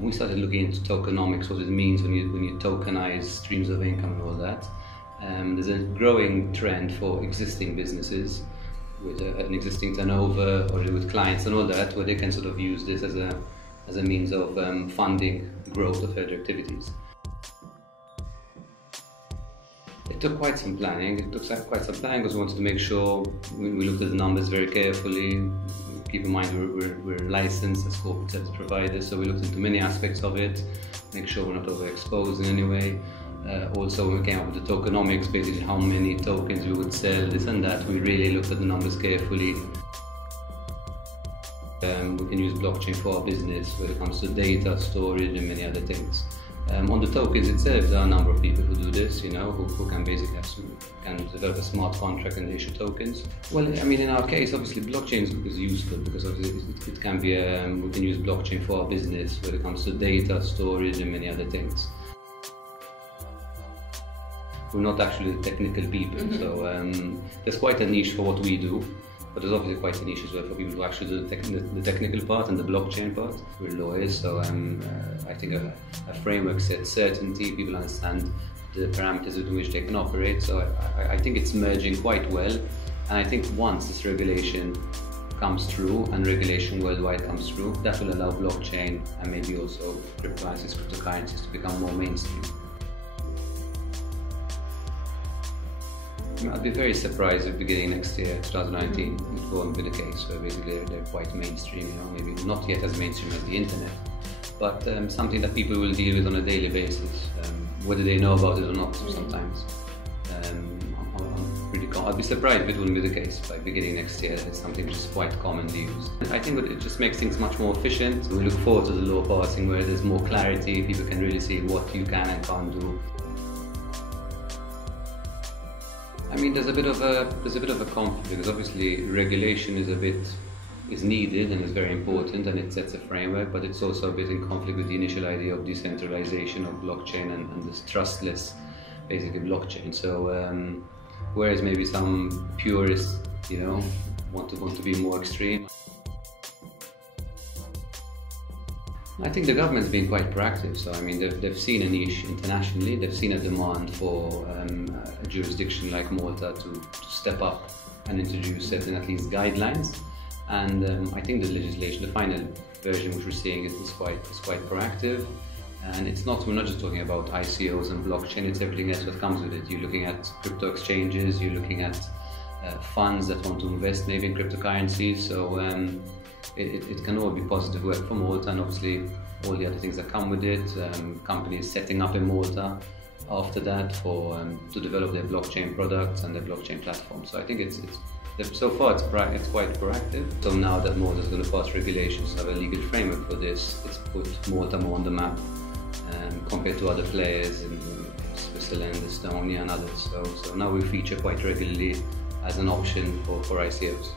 We started looking into tokenomics, what it means when you tokenize streams of income and all that. There's a growing trend for existing businesses with an existing turnover or with clients and all that, where they can sort of use this as a means of funding growth of further activities. It took quite some planning. Because we wanted to make sure we looked at the numbers very carefully. Keep in mind we're licensed as corporate service providers, so we looked into many aspects of it, make sure we're not overexposed in any way. Also, when we came up with the tokenomics, basically how many tokens we would sell, this and that, we really looked at the numbers carefully. We can use blockchain for our business when it comes to data, storage and many other things. On the tokens itself, there are a number of people who do this, who can basically can develop a smart contract and issue tokens. Well, I mean, in our case, obviously, blockchain is useful because obviously it can be, we can use blockchain for our business when it comes to data, storage and many other things. We're not actually technical people, so there's quite a niche for what we do. But there's obviously quite a niche as well for people who actually do the technical part and the blockchain part. We're lawyers, so I think a framework sets certainty, people understand the parameters within which they can operate. So I think it's merging quite well. And I think once this regulation comes through and regulation worldwide comes through, that will allow blockchain and maybe also cryptocurrencies to become more mainstream. I'd be very surprised if beginning next year, 2019, it won't be the case. So basically they're quite mainstream, maybe not yet as mainstream as the internet, but something that people will deal with on a daily basis, whether they know about it or not sometimes. I'd be surprised if it wouldn't be the case by beginning next year. It's something which is quite commonly used. I think it just makes things much more efficient. We look forward to the law passing where there's more clarity, people can really see what you can and can't do. I mean, there's a bit of a conflict because obviously regulation is needed and is very important and it sets a framework, but it's also a bit in conflict with the initial idea of decentralization of blockchain and this trustless, basically blockchain. So whereas maybe some purists, want to be more extreme. I think the government's been quite proactive. So I mean, they've seen a niche internationally. They've seen a demand for a jurisdiction like Malta to step up and introduce certain at least guidelines. And I think the legislation, the final version which we're seeing, is quite proactive. And we're not just talking about ICOs and blockchain. It's everything else that comes with it. You're looking at crypto exchanges. You're looking at funds that want to invest maybe in cryptocurrencies. So it can all be positive work for Malta, and obviously all the other things that come with it. Companies setting up in Malta after that to develop their blockchain products and their blockchain platform. So I think so far it's quite proactive. So now that Malta is going to pass regulations to have a legal framework for this, it's put Malta more on the map compared to other players in Switzerland, Estonia and others. So now we feature quite regularly as an option for ICOs.